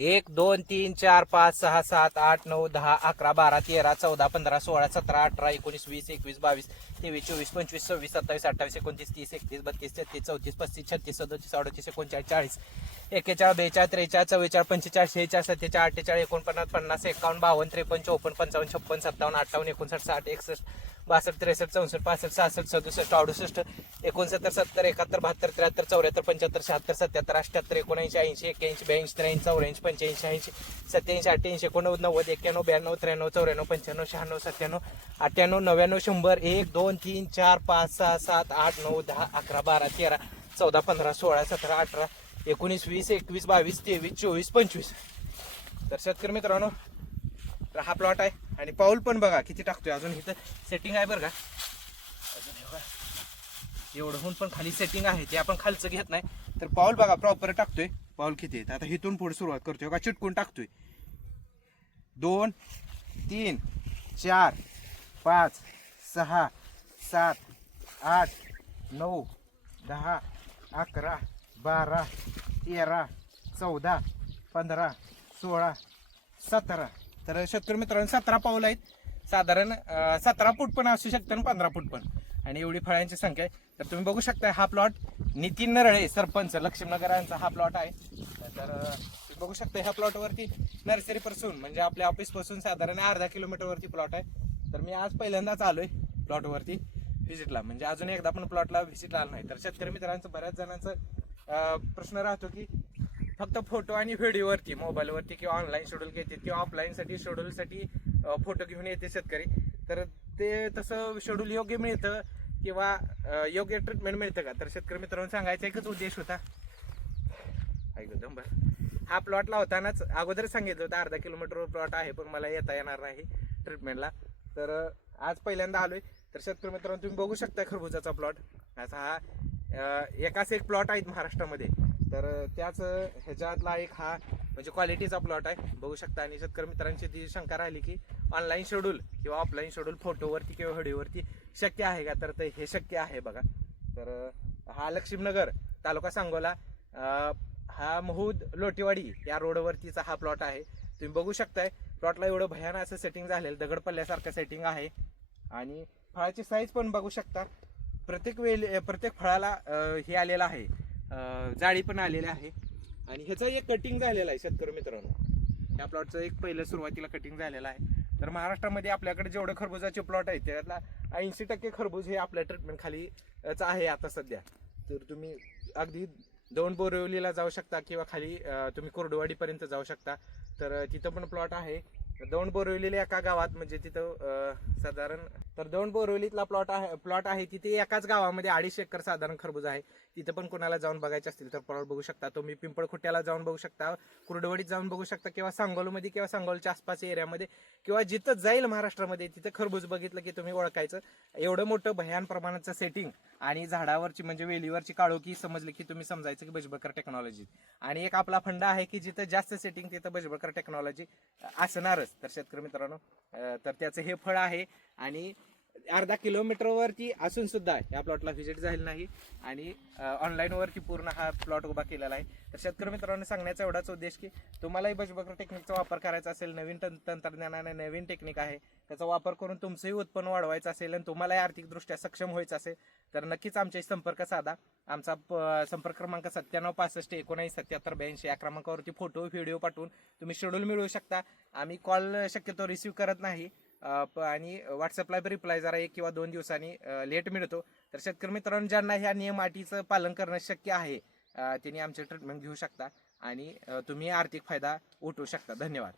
एक दोन तीन चार पाच सहा सात आठ नऊ दहा अकरा बारा तेरा चौदा पंधरा सोळा सतरा अठरा एकोणीस वीस एकवीस बावीस तेवीस चोवीस पंचवीस सव्वीस सत्तावीस अठ्ठावीस एकोणतीस तीस एकतीस बत्तीस तेहतीस चौतीस पस्तीस छत्तीस सदोतीस अडतीस एकोणचाळीस चाळीस एकेचाळीस बेचाळीस त्रेचाळीस चव्वेचाळीस पंचेचाळीस शेहेचाळीस सत्तेचाळीस अठ्ठेचाळीस एकोणपन्नास पन्नास एकावन्न बावन्न त्रेपन्न चौपन्न पंचावन्न छप्पन्न सत्तावन्न अठ्ठावन्न एकोणसाठ साठ एकसष्ट बासष्ट त्रेसष्ट चौसष्ट पासष्ट सहासष्ट सदुसष्ट अडुसष्ट एकोणसत्तर सत्तर एकाहत्तर बहात्तर त्र्याहत्तर चौऱ्याहत्तर पंच्याहत्तर शहात्तर सत्याहत्तर अठ्याहत्तर एकोणऐंशी ऐंशी एक्याऐंशी ब्याऐंशी त्र्याऐंशी चौऱ्याऐंशी पंच्याऐंशी ऐंशी सत्याऐंशी अठ्ठ्याऐंशी एकोणनव्वद नव्वद एक्क्याण्णव ब्याण्णव त्र्याण्णव चौऱ्याण्णव पंच्याण्णव शहाण्णव सत्त्याण्णव अठ्ठ्याण्णव नव्याण्णव शंभर एक दोन तीन चार पाच सहा सात आठ नऊ दहा अकरा बारा तेरा चौदा पंधरा सोळा सतरा अठरा एकोणीस वीस एकवीस बावीस तेवीस चोवीस पंचवीस. तर शेतकरी मित्रांनो तर हा प्लॉट आहे. आणि पाऊल पण बघा किती टाकतोय. अजून इथं सेटिंग आहे बरं का. अजून एवढं होऊन पण खाली सेटिंग आहे ते आपण खालचं घेत नाही. तर पाऊल बघा प्रॉपर टाकतोय. पाऊल किती आहेत आता इथून पुढे सुरुवात करतोय. का चिटकून टाकतोय. दोन तीन चार पाच सहा सात आठ नऊ दहा अकरा बारा तेरा चौदा पंधरा सोळा सतरा तर शेतकरी मित्रांनो सतरा पाऊल आहेत. साधारण सतरा फूट पण असू शकतं आणि पंधरा फूट पण. आणि एवढी फळांची संख्या आहे. तर तुम्ही बघू शकता हा प्लॉट नितीन नरळे सरपंच लक्ष्मीनगरांचा हा प्लॉट आहे. तर तुम्ही बघू शकता ह्या प्लॉटवरती नर्सरी पासून म्हणजे आपल्या ऑफिसपासून साधारण अर्धा किलोमीटरवरती प्लॉट आहे. तर मी आज पहिल्यांदाच आलो आहे प्लॉटवरती व्हिजिटला म्हणजे अजून एकदा पण प्लॉटला व्हिजिटला आलो नाही. तर शेतकरी मित्रांचं बऱ्याच जणांचं प्रश्न राहतो की फक्त फोटो आणि व्हिडिओवरती मोबाईलवरती किंवा ऑनलाईन शेड्यूल घेते किंवा ऑफलाईनसाठी शेड्यूलसाठी फोटो घेऊन येते शेतकरी. तर ते तसं शेड्यूल योग्य मिळतं किंवा योग्य ट्रीटमेंट मिळतं का? तर शेतकरी मित्रांनो सांगायचा एकच उद्देश होता. ऐक बर. हा प्लॉट लावतानाच अगोदर सांगितलं होतं अर्धा किलोमीटरवर प्लॉट आहे पण मला येता येणार नाही ट्रीटमेंटला तर आज पहिल्यांदा आलोय. तर शेतकरी मित्रांनो तुम्ही बघू शकता खरबुजाचा प्लॉट असा हा एकाच एक प्लॉट आहेत महाराष्ट्रामध्ये. तर त्याच ह्याच्यातला एक हा म्हणजे क्वालिटीचा प्लॉट आहे. बघू शकता आणि शेतकरी मित्रांची ती शंका राहिली की ऑनलाईन शेड्यूल किंवा ऑफलाईन शेड्यूल फोटोवरती किंवा व्हिडिओवरती शक्य आहे का? तर ते हे शक्य आहे बघा. तर हा लक्ष्मीनगर तालुका सांगोला हा महूद लोटेवाडी या रोडवरतीचा हा प्लॉट आहे. तुम्ही बघू शकताय प्लॉटला एवढं भयानक असं सेटिंग झालेलं दगड पडल्यासारखं सेटिंग आहे. आणि फळाची साईज पण बघू शकता. प्रत्येक वेळी प्रत्येक फळाला हे आलेलं आहे. जाळी पण आलेली आहे. आणि ह्याचं एक कटिंग झालेलं आहे शेतकरी मित्रांनो. या प्लॉटचं एक पहिलं सुरुवातीला कटिंग झालेलं आहे. तर महाराष्ट्रामध्ये आपल्याकडे जेवढं खरबुजाचे प्लॉट आहेत त्यातला ऐंशी टक्के खरबूज हे आपल्या ट्रीटमेंटखाली आहे आता सध्या. तर तुम्ही अगदी दोन बोरिवलीला जाऊ शकता किंवा खाली तुम्ही कोरडवाडीपर्यंत जाऊ शकता. तर तिथं पण प्लॉट आहे. दोन बोरिवलीला एका गावात म्हणजे तिथं साधारण तर दोन बोरिवलीतला प्लॉट आहे प्लॉट आहे तिथे एकाच गावामध्ये अडीच एकर साधारण खरबूज आहे. तिथं पण कोणाला जाऊन बघायचे असतील तर परवा बघू शकता. तुम्ही पिंपळखुट्याला जाऊन बघू शकता कुर्डवडीत जाऊन बघू शकता किंवा सांगोलमध्ये किंवा सांगोलच्या आसपासच्या एरियामध्ये किंवा जिथं जाईल महाराष्ट्रामध्ये तिथं खरबूज बघितलं की तुम्ही ओळखायचं. एवढं मोठं भयान प्रमाणाचं सेटिंग आणि झाडावरची म्हणजे वेलीवरची काळोखी समजली की तुम्ही समजायचं की बजबकर टेक्नॉलॉजी आणि एक आपला फंडा आहे की जिथं जास्त सेटिंग तिथं बजबकर टेक्नॉलॉजी असणारच. तर शेतकरी मित्रांनो तर त्याचं हे फळ आहे आणि अर्धा किलोमीटरवरती असून सुद्धा या प्लॉटला व्हिजिट झाली नाही. आणि ऑनलाईनवरती पूर्ण हा प्लॉट उभा केलेला आहे. तर शेतकरी मित्रांनो सांगण्याचा एवढाच उद्देश की तुम्हालाही बजबकर टेक्निकचा वापर करायचा असेल नवीन तंत्रज्ञानाने नवीन टेक्निक आहे त्याचा वापर करून तुमचंही उत्पन्न वाढवायचं असेल आणि तुम्हालाही आर्थिकदृष्ट्या सक्षम व्हायचं असेल तर नक्कीच आमच्याशी संपर्क साधा. आमचा प- संपर्क क्रमांक सत्त्याण्णव पासष्ट एकोणऐंशी सत्याहत्तर ब्याऐंशी या क्रमांकावरती फोटो व्हिडिओ पाठवून तुम्ही शेड्यूल मिळवू शकता. आम्ही कॉल शक्यतो रिसिव्ह करत नाही. आणि व्हॉट्सअपला रिप्लाय जरा एक किंवा दोन दिवसांनी लेट मिळतो. तर शेतकरी मित्रांनो ज्यांना ह्या नियम अटीचं पालन करणं शक्य आहे त्यांनी आमचे ट्रीटमेंट घेऊ शकता आणि तुम्ही आर्थिक फायदा उठवू शकता. धन्यवाद.